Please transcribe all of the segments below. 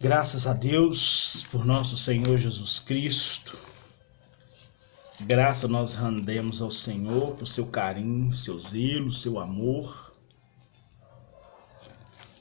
Graças a Deus por nosso Senhor Jesus Cristo. Graça nós rendemos ao Senhor por seu carinho, seu zelo, seu amor.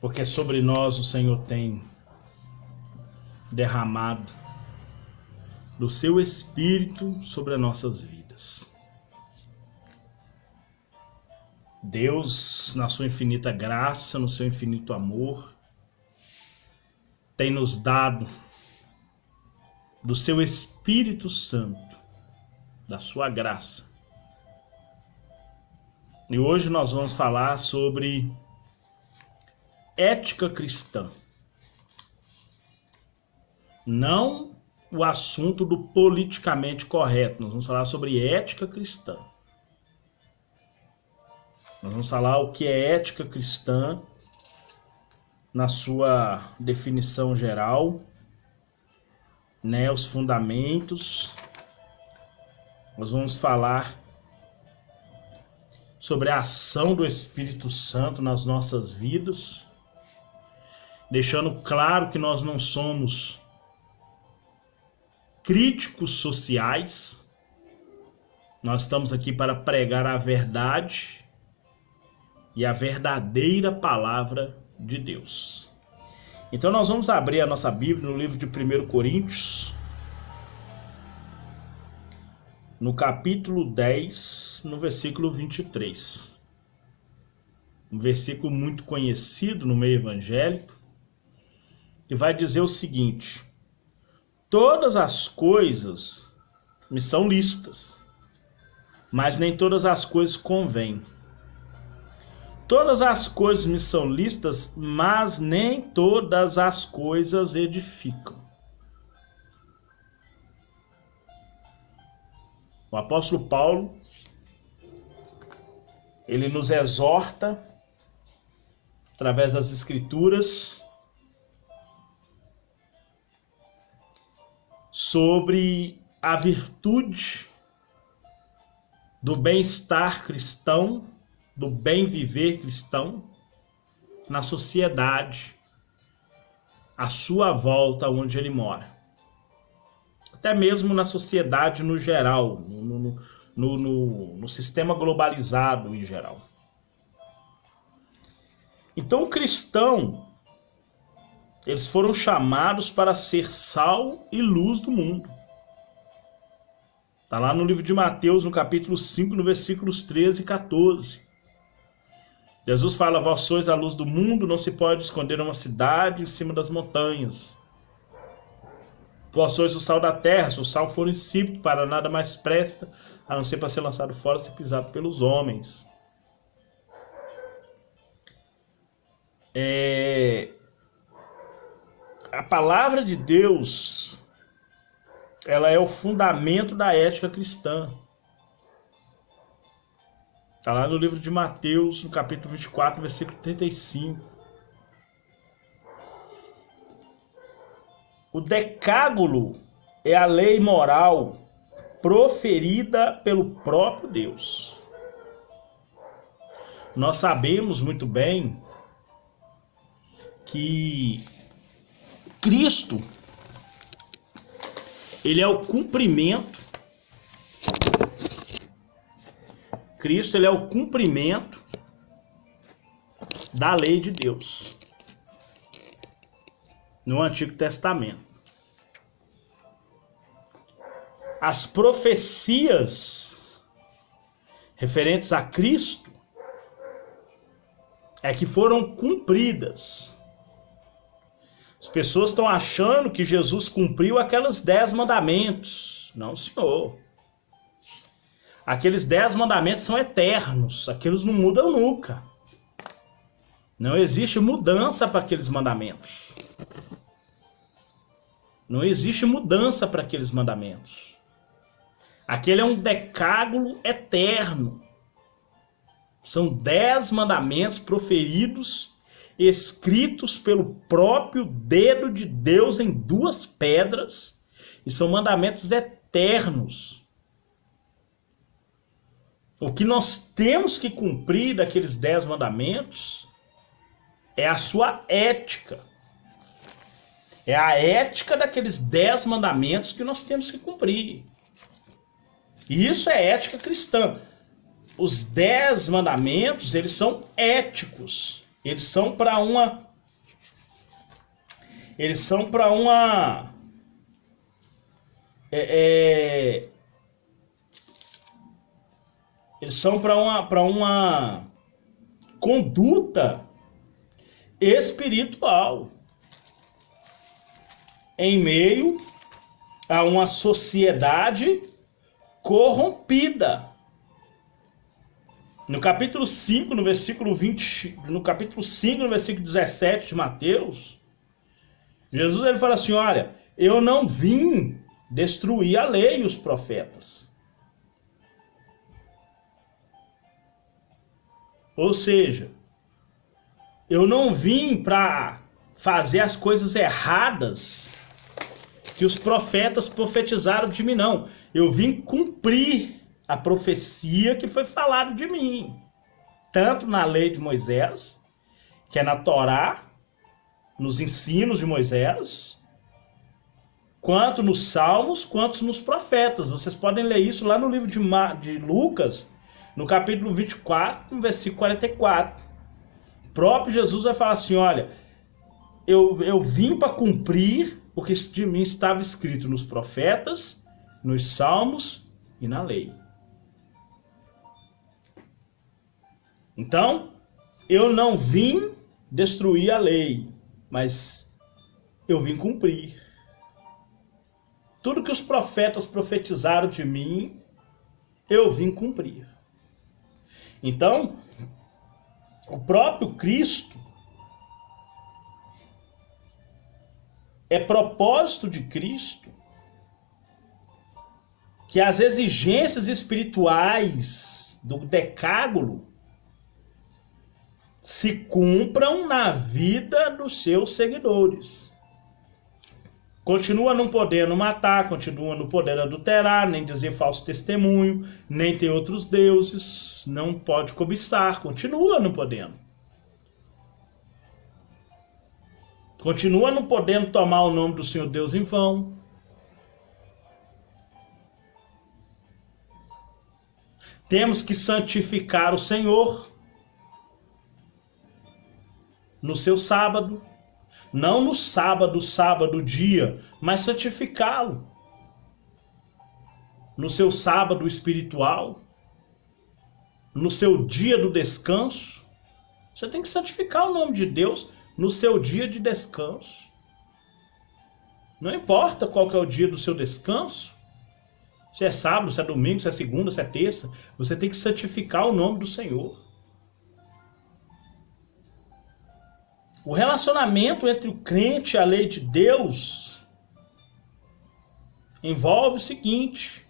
Porque sobre nós o Senhor tem derramado do seu Espírito sobre as nossas vidas. Deus, na sua infinita graça, no seu infinito amor, tem nos dado do seu Espírito Santo, da sua graça. E hoje nós vamos falar sobre ética cristã. Não o assunto do politicamente correto. Nós vamos falar sobre ética cristã. Nós vamos falar o que é ética cristã na sua definição geral, os fundamentos. Nós vamos falar sobre a ação do Espírito Santo nas nossas vidas, deixando claro que nós não somos críticos sociais. Nós estamos aqui para pregar a verdade e a verdadeira palavra de Deus. Então nós vamos abrir a nossa Bíblia no livro de 1 Coríntios, no capítulo 10, no versículo 23. Um versículo muito conhecido no meio evangélico, que vai dizer o seguinte: todas as coisas me são lícitas, mas nem todas as coisas convêm. Todas as coisas me são lícitas, mas nem todas as coisas edificam. O apóstolo Paulo, ele nos exorta, através das Escrituras, sobre a virtude do bem-estar cristão, do bem viver cristão na sociedade, à sua volta, onde ele mora. Até mesmo na sociedade no geral, no sistema globalizado em geral. Então, o cristão, eles foram chamados para ser sal e luz do mundo. Está lá no livro de Mateus, no capítulo 5, no versículos 13 e 14. Jesus fala: vós sois a luz do mundo, não se pode esconder uma cidade em cima das montanhas. Vós sois o sal da terra, se o sal for insípido, para nada mais presta, a não ser para ser lançado fora, ser pisado pelos homens. A palavra de Deus, ela é o fundamento da ética cristã. Está lá no livro de Mateus, no capítulo 24, versículo 35. O decágulo é a lei moral proferida pelo próprio Deus. Nós sabemos muito bem que Cristo, ele é o cumprimento. Cristo, ele é o cumprimento da lei de Deus no Antigo Testamento. As profecias referentes a Cristo é que foram cumpridas. As pessoas estão achando que Jesus cumpriu aqueles 10 mandamentos. Não, senhor. Aqueles 10 mandamentos são eternos. Aqueles não mudam nunca. Não existe mudança para aqueles mandamentos. Não existe mudança para aqueles mandamentos. Aquele é um decágulo eterno. São 10 mandamentos proferidos, escritos pelo próprio dedo de Deus em 2 pedras. E são mandamentos eternos. O que nós temos que cumprir daqueles 10 mandamentos é a sua ética. É a ética daqueles 10 mandamentos que nós temos que cumprir. E isso é ética cristã. Os 10 mandamentos, eles são éticos. Eles são para uma eles são para uma conduta espiritual em meio a uma sociedade corrompida. No capítulo 5, no versículo 17 de Mateus, Jesus ele fala assim: olha, eu não vim destruir a lei e os profetas. Ou seja, eu não vim para fazer as coisas erradas que os profetas profetizaram de mim, não. Eu vim cumprir a profecia que foi falada de mim. Tanto na lei de Moisés, que é na Torá, nos ensinos de Moisés, quanto nos Salmos, quanto nos profetas. Vocês podem ler isso lá no livro de Lucas, no capítulo 24, no versículo 44. O próprio Jesus vai falar assim: olha, eu vim para cumprir o que de mim estava escrito nos profetas, nos Salmos e na lei. Então, eu não vim destruir a lei, mas eu vim cumprir. Tudo que os profetas profetizaram de mim, eu vim cumprir. Então, o próprio Cristo é propósito de Cristo que as exigências espirituais do decálogo se cumpram na vida dos seus seguidores. Continua não podendo matar, continua não podendo adulterar, nem dizer falso testemunho, nem ter outros deuses, não pode cobiçar, continua não podendo. Continua não podendo tomar o nome do Senhor Deus em vão. Temos que santificar o Senhor no seu sábado. Não no sábado dia, mas santificá-lo. No seu sábado espiritual, no seu dia do descanso. Você tem que santificar o nome de Deus no seu dia de descanso. Não importa qual que é o dia do seu descanso. Se é sábado, se é domingo, se é segunda, se é terça. Você tem que santificar o nome do Senhor. O relacionamento entre o crente e a lei de Deus envolve o seguinte: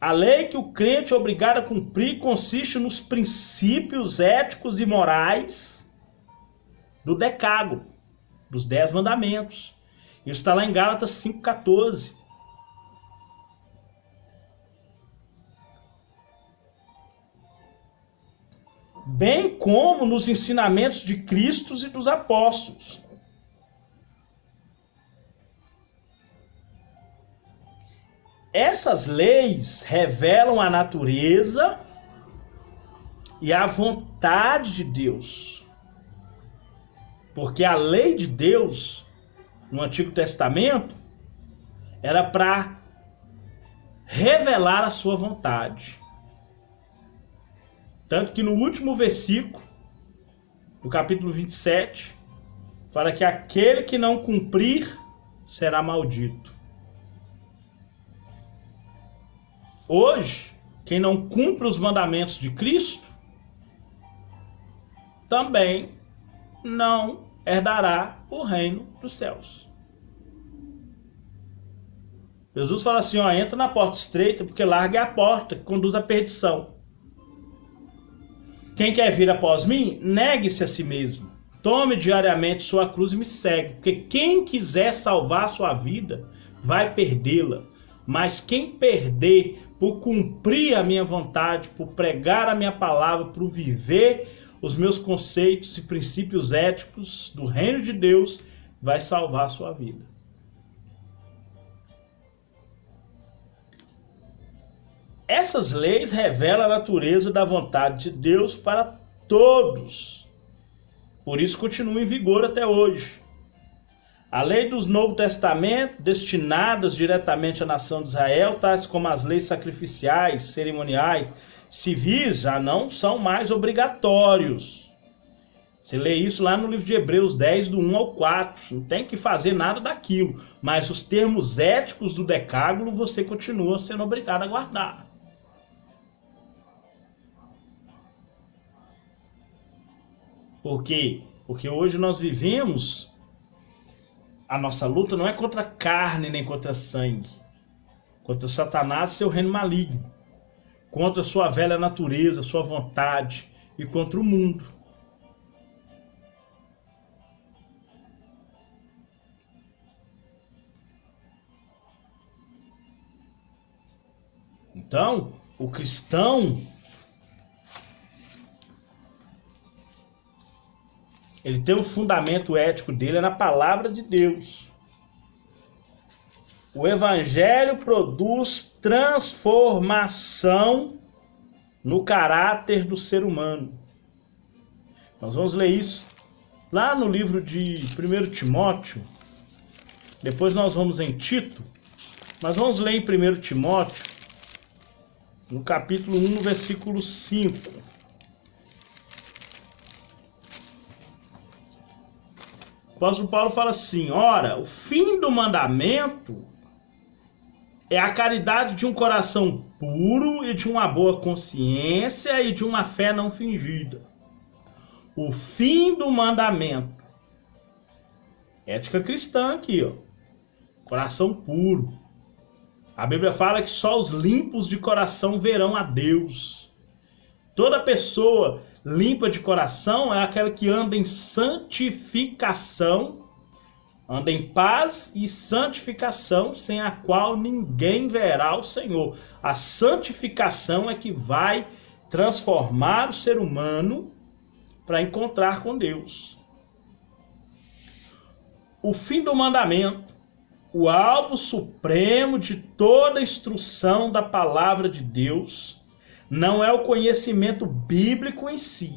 a lei que o crente é obrigado a cumprir consiste nos princípios éticos e morais do decálogo, dos 10 mandamentos. Isso está lá em Gálatas 5,14. Bem como nos ensinamentos de Cristo e dos apóstolos. Essas leis revelam a natureza e a vontade de Deus. Porque a lei de Deus, no Antigo Testamento, era para revelar a sua vontade. Tanto que no último versículo, no capítulo 27, fala que aquele que não cumprir será maldito. Hoje, quem não cumpre os mandamentos de Cristo, também não herdará o reino dos céus. Jesus fala assim, ó, entra na porta estreita, porque larga é a porta que conduz à perdição. Quem quer vir após mim, negue-se a si mesmo. Tome diariamente sua cruz e me segue. Porque quem quiser salvar sua vida, vai perdê-la. Mas quem perder por cumprir a minha vontade, por pregar a minha palavra, por viver os meus conceitos e princípios éticos do reino de Deus, vai salvar a sua vida. Essas leis revelam a natureza da vontade de Deus para todos. Por isso continua em vigor até hoje. A lei do Novo Testamento, destinadas diretamente à nação de Israel, tais como as leis sacrificiais, cerimoniais, civis, já não são mais obrigatórios. Você lê isso lá no livro de Hebreus 10, do 1 ao 4. Não tem que fazer nada daquilo. Mas os termos éticos do decálogo você continua sendo obrigado a guardar. Por quê? Porque hoje nós vivemos, a nossa luta não é contra carne nem contra sangue. Contra Satanás e seu reino maligno. Contra sua velha natureza, sua vontade e contra o mundo. Então, o cristão, ele tem um fundamento ético dele na palavra de Deus. O evangelho produz transformação no caráter do ser humano. Nós vamos ler isso lá no livro de 1 Timóteo. Depois nós vamos em Tito. Mas vamos ler em 1 Timóteo, no capítulo 1, no versículo 5. O apóstolo Paulo fala assim: ora, o fim do mandamento é a caridade de um coração puro e de uma boa consciência e de uma fé não fingida. O fim do mandamento. Ética cristã aqui, ó. Coração puro. A Bíblia fala que só os limpos de coração verão a Deus. Toda pessoa limpa de coração é aquela que anda em santificação, anda em paz e santificação, sem a qual ninguém verá o Senhor. A santificação é que vai transformar o ser humano para encontrar com Deus. O fim do mandamento, o alvo supremo de toda a instrução da palavra de Deus, não é o conhecimento bíblico em si.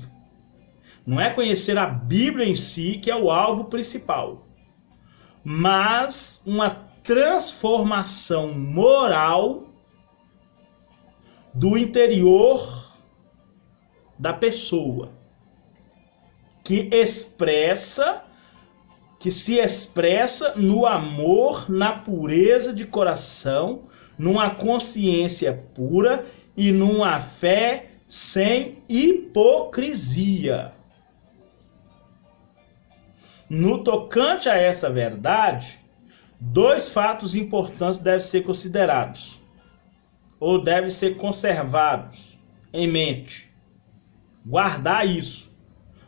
Não é conhecer a Bíblia em si que é o alvo principal, mas uma transformação moral do interior da pessoa, que se expressa no amor, na pureza de coração, numa consciência pura e numa fé sem hipocrisia. No tocante a essa verdade, dois fatos importantes devem ser considerados, ou devem ser conservados em mente. Guardar isso.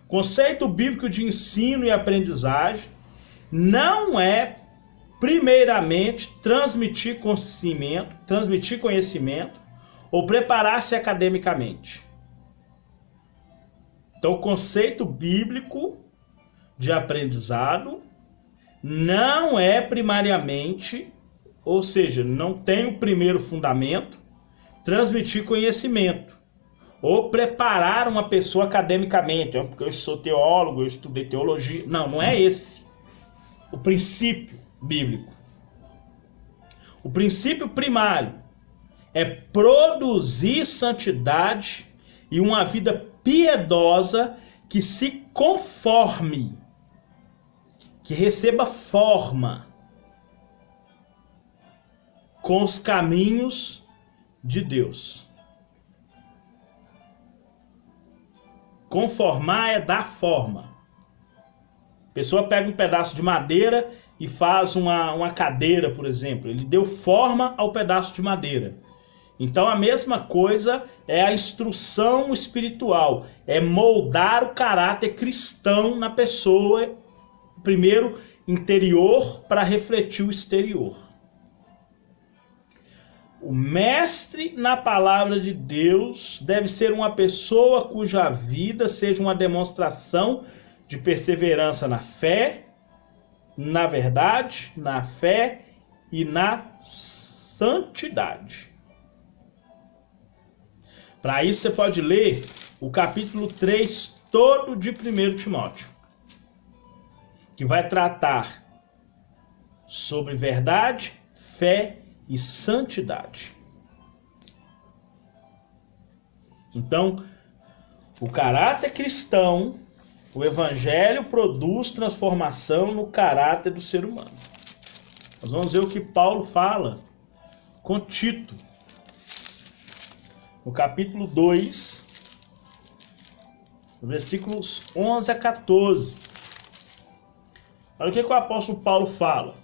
Conceito bíblico de ensino e aprendizagem não é, primeiramente, transmitir conhecimento ou preparar-se academicamente. Então, o conceito bíblico de aprendizado não é primariamente, ou seja, não tem o primeiro fundamento, transmitir conhecimento ou preparar uma pessoa academicamente, porque eu sou teólogo, eu estudei teologia. Não, não é esse o princípio bíblico. O princípio primário é produzir santidade e uma vida piedosa que se conforme, que receba forma com os caminhos de Deus. Conformar é dar forma. A pessoa pega um pedaço de madeira e faz uma cadeira, por exemplo. Ele deu forma ao pedaço de madeira. Então a mesma coisa é a instrução espiritual. É moldar o caráter cristão na pessoa, primeiro interior, para refletir o exterior. O mestre na palavra de Deus deve ser uma pessoa cuja vida seja uma demonstração de perseverança na fé na verdade, na fé e na santidade. Para isso você pode ler o capítulo 3 todo de 1 Timóteo, que vai tratar sobre verdade, fé e santidade. Então, o caráter cristão, o evangelho produz transformação no caráter do ser humano. Nós vamos ver o que Paulo fala com Tito, no capítulo 2, versículos 11 a 14. Olha o que o apóstolo Paulo fala.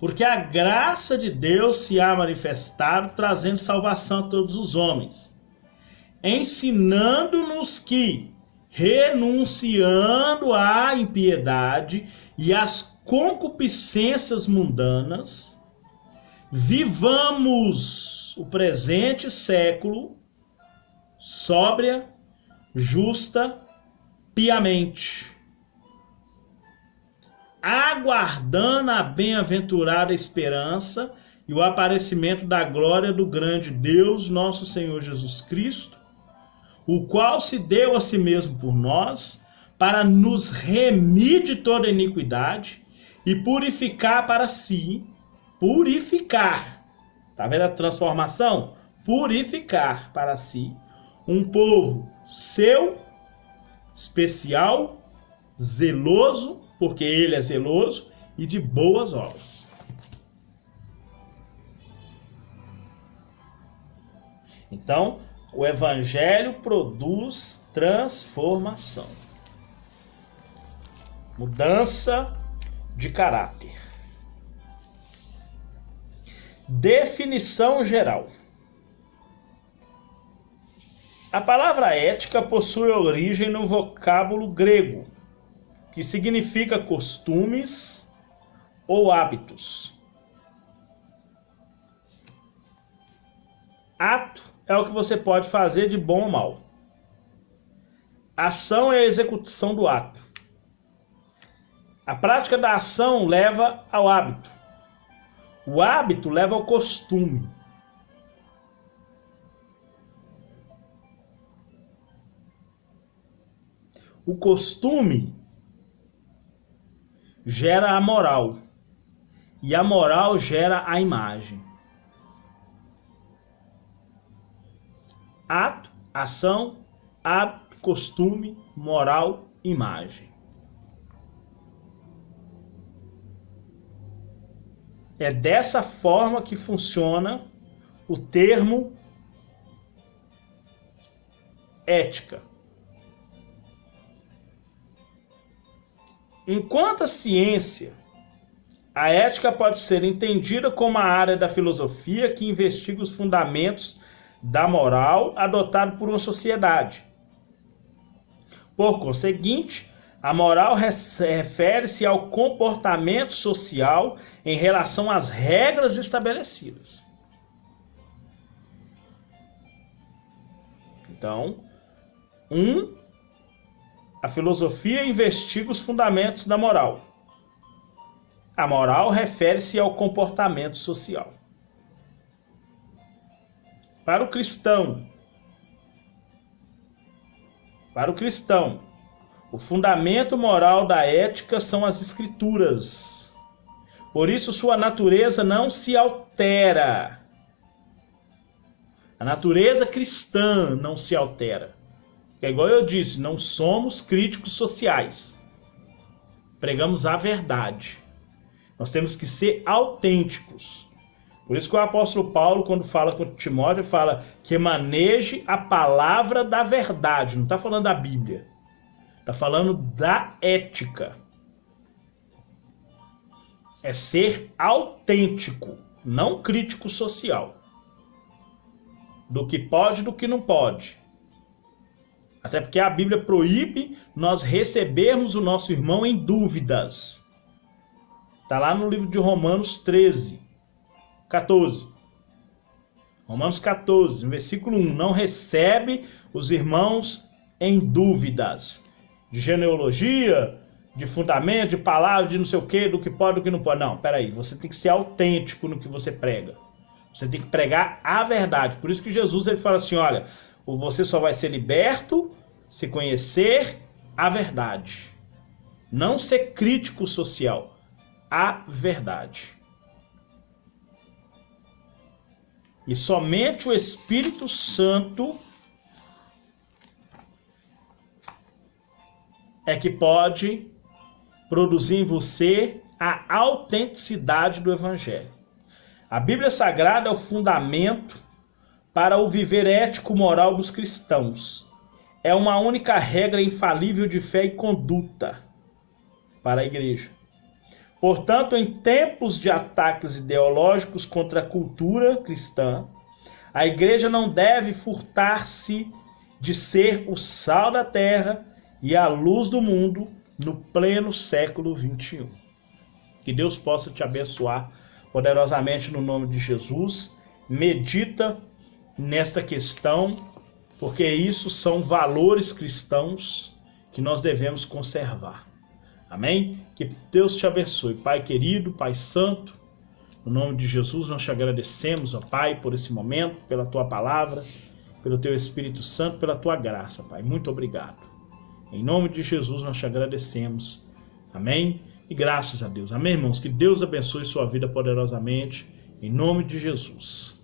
Porque a graça de Deus se há manifestado, trazendo salvação a todos os homens, ensinando-nos que, renunciando à impiedade e às concupiscências mundanas, vivamos o presente século sóbria, justa, piamente, aguardando a bem-aventurada esperança e o aparecimento da glória do grande Deus, nosso Senhor Jesus Cristo, o qual se deu a si mesmo por nós, para nos remir de toda iniquidade e purificar para si, tá vendo a transformação? Purificar para si um povo seu, especial, zeloso, porque ele é zeloso, e de boas obras. Então, o evangelho produz transformação, mudança de caráter. Definição geral. A palavra ética possui origem no vocábulo grego, que significa costumes ou hábitos. Ato é o que você pode fazer de bom ou mal. Ação é a execução do ato. A prática da ação leva ao hábito. O hábito leva ao costume. O costume gera a moral. E a moral gera a imagem. Ato, ação, hábito, costume, moral, imagem. É dessa forma que funciona o termo ética. Enquanto a ciência, a ética pode ser entendida como a área da filosofia que investiga os fundamentos da moral adotado por uma sociedade. Por conseguinte, a moral refere-se ao comportamento social em relação às regras estabelecidas. Então, a filosofia investiga os fundamentos da moral. A moral refere-se ao comportamento social. Para o cristão, o fundamento moral da ética são as escrituras. Por isso sua natureza não se altera. A natureza cristã não se altera. É igual eu disse, não somos críticos sociais. Pregamos a verdade. Nós temos que ser autênticos. Por isso que o apóstolo Paulo, quando fala com Timóteo, fala que maneje a palavra da verdade. Não está falando da Bíblia. Está falando da ética. É ser autêntico, não crítico social. Do que pode e do que não pode. Até porque a Bíblia proíbe nós recebermos o nosso irmão em dúvidas. Está lá no livro de Romanos 14. Romanos 14, no versículo 1. Não recebe os irmãos em dúvidas de genealogia, de fundamento, de palavras, de não sei o que, do que pode, do que não pode. Não, peraí, você tem que ser autêntico no que você prega. Você tem que pregar a verdade. Por isso que Jesus ele fala assim, olha, você só vai ser liberto se conhecer a verdade. Não ser crítico social, a verdade. E somente o Espírito Santo é que pode produzir em você a autenticidade do Evangelho. A Bíblia Sagrada é o fundamento para o viver ético-moral dos cristãos. É uma única regra infalível de fé e conduta para a igreja. Portanto, em tempos de ataques ideológicos contra a cultura cristã, a igreja não deve furtar-se de ser o sal da terra e a luz do mundo no pleno século XXI. Que Deus possa te abençoar poderosamente no nome de Jesus. Medita nesta questão, porque isso são valores cristãos que nós devemos conservar. Amém? Que Deus te abençoe. Pai querido, Pai santo, no nome de Jesus nós te agradecemos, ó Pai, por esse momento, pela tua palavra, pelo teu Espírito Santo, pela tua graça, Pai. Muito obrigado. Em nome de Jesus nós te agradecemos. Amém? E graças a Deus. Amém, irmãos? Que Deus abençoe sua vida poderosamente. Em nome de Jesus.